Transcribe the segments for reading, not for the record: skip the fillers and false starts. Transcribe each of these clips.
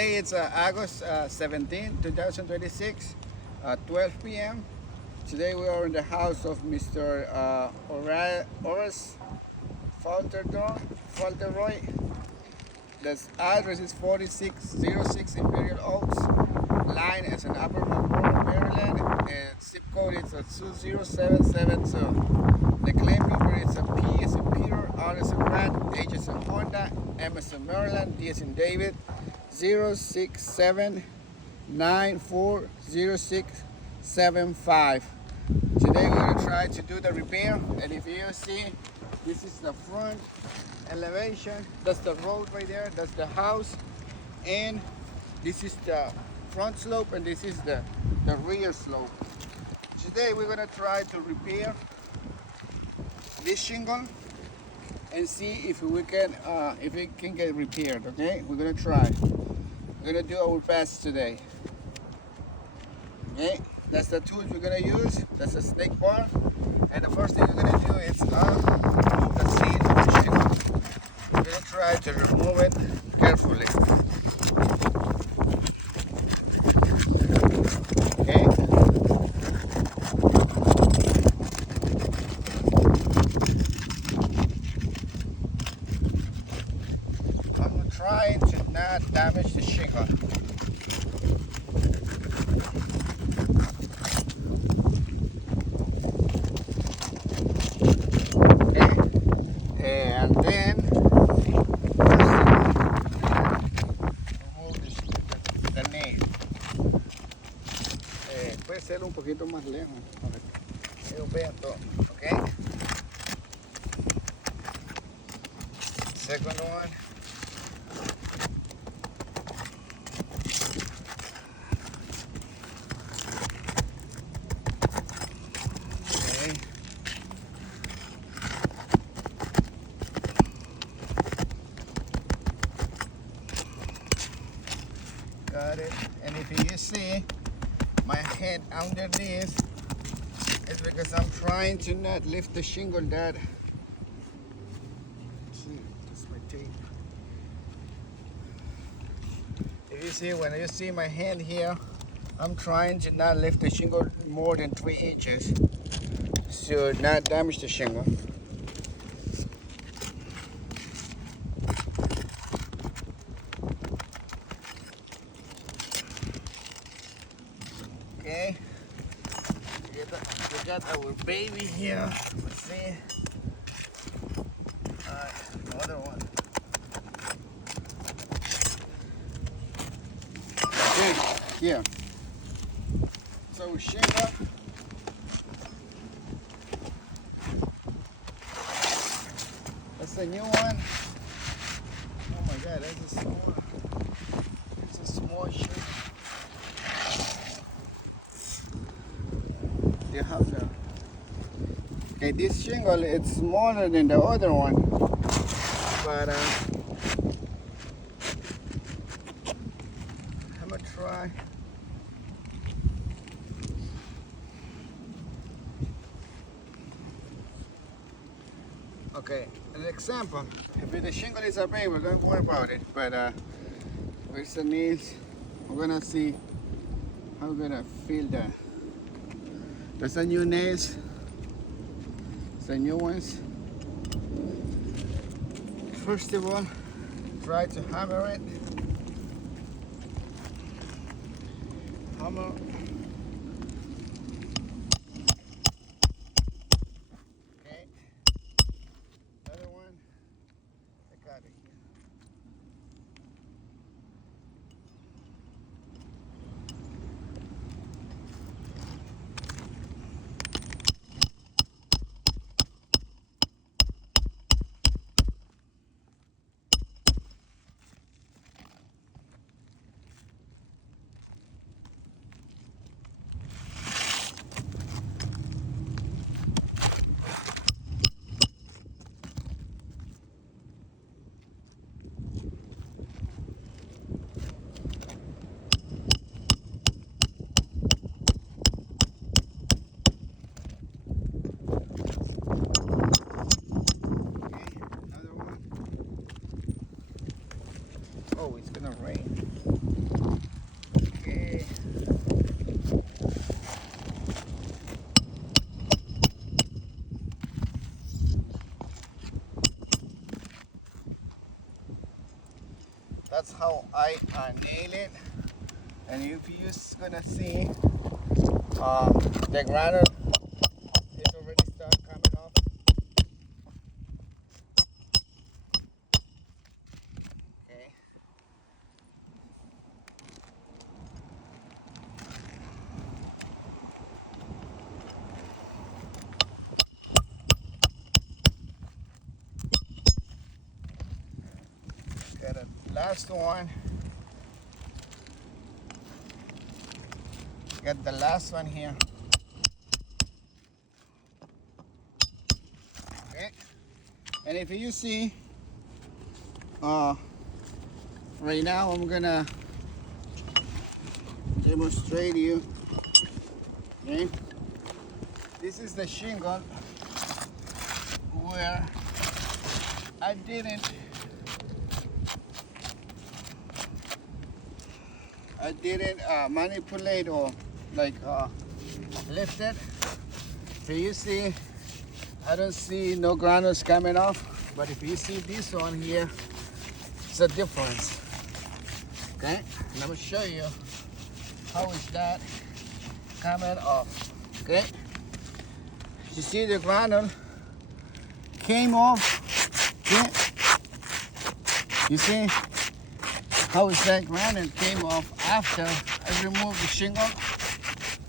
Today it's August 17, 2026, 12 p.m. Today we are in the house of Mr. Horace Falteroy. The address is 4606 Imperial Oaks. Line is in Upper Monroe, Maryland, and zip code is 20772. The claim number is a P as in Peter, R as in Brad, H as in Honda, M as in Maryland, D as in David, 067940675. Today we're going to try to do the repair, and if you see, this is the front elevation, that's the road right there, that's the house, and this is the front slope, and this is the rear slope. Today we're going to try to repair this shingle and see if we can if it can get repaired. Okay, we're going to try. We're going to do our best today. Okay, that's the tools we're going to use. That's a snake bar, and the first thing we're going to do is remove the seat of the shingle. We're going to try to remove it carefully. Okay. I'm trying to not damage the shingle. Okay. And then remove the nail. Puede ser un poquito más lejos para que ellos vean todo. Okay. Second one. Okay. Got it. And if you see my head underneath, it's because I'm trying to not lift the shingle that. See, that's my tape. If you see, when you see my hand here, I'm trying to not lift the shingle more than 3 inches to not damage the shingle. Okay, we got our baby here. Let's see. Another one. Okay, here. So shingle. That's a new one. Oh my God, that's a small. It's a small shingle. You have the. Okay, this shingle it's smaller than the other one, but I'm gonna try. Okay, an example. If the shingle is up here, we're gonna worry about it. But with the nails, we're gonna see how we're gonna feel that. There's a new nails. The new ones. First of all, try to hammer it. Hammer. Okay. Another one. I got it. I nail it, and if you're gonna see the granite is already start coming off. Okay. Got a last one. Got the last one here. Okay. And if you see, right now I'm gonna demonstrate you. Okay. This is the shingle where I didn't manipulate or like lift it. So you see, I don't see no granules coming off, but if you see this one here, it's a difference. Okay, and I'm gonna show you how is that coming off. Okay, you see the granule came off. Okay? You see how is that granule came off after I removed the shingle.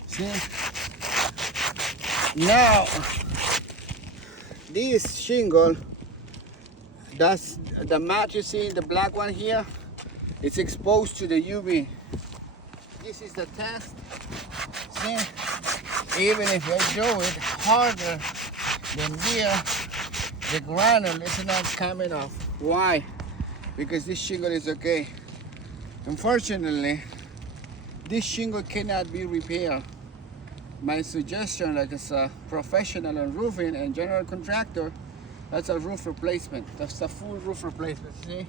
See, now this shingle, that's the mat you see, the black one here, it's exposed to the UV. This is the test. See, even if I do it harder than here, the granule is not coming off. Why? Because this shingle is okay. Unfortunately, this shingle cannot be repaired. My suggestion, like as a professional in roofing and general contractor, that's a roof replacement. That's a full roof replacement. See?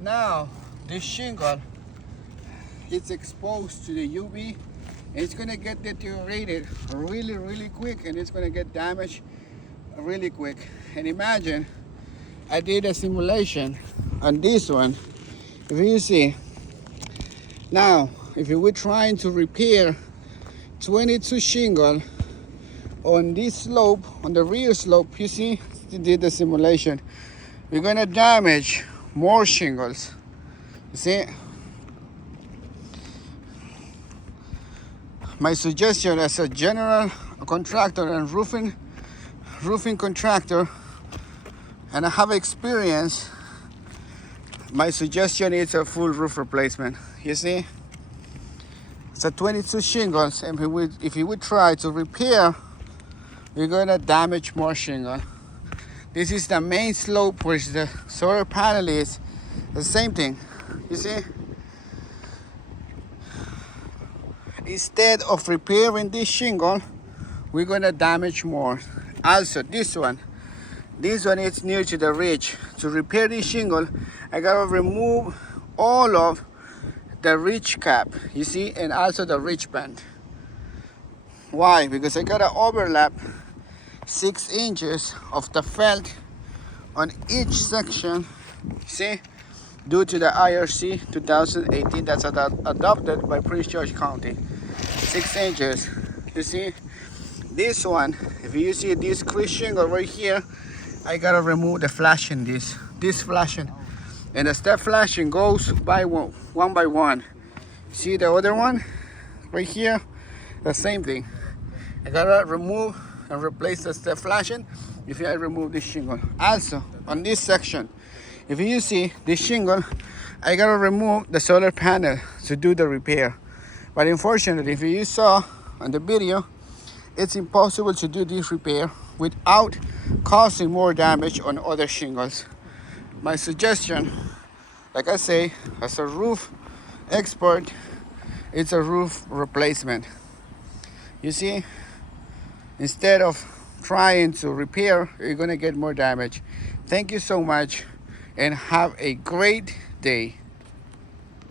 Now, this shingle, it's exposed to the UV, and it's gonna get deteriorated really, really quick, and it's gonna get damaged really quick. And imagine, I did a simulation on this one. If you see, now, if you were trying to repair 22 shingle on this slope, on the rear slope, you see, you did the simulation, we're gonna damage more shingles. You see? My suggestion as a general contractor and roofing contractor, and I have experience, my suggestion is a full roof replacement. You see? It's a 22 shingles, and if you would try to repair, you're gonna damage more shingle. This is the main slope where the solar panel is. The same thing. You see? Instead of repairing this shingle, we're gonna damage more. Also, this one is near to the ridge. To repair this shingle, I gotta remove all of the ridge cap, you see, and also the ridge band. Why? Because I gotta overlap 6 inches of the felt on each section, see, due to the IRC 2018 that's adopted by Prince George County. 6 inches. You see, this one, if you see this crease shingle right here, I gotta remove the flashing, this flashing, and the step flashing goes by one by one. See the other one right here, the same thing. I gotta remove and replace the step flashing if I remove this shingle. Also, on this section, if you see this shingle, I gotta remove the solar panel to do the repair. But unfortunately, if you saw on the video, it's impossible to do this repair without causing more damage on other shingles. My suggestion, like I say, as a roof expert, it's a roof replacement. You see, instead of trying to repair, you're gonna get more damage. Thank you so much, and have a great day.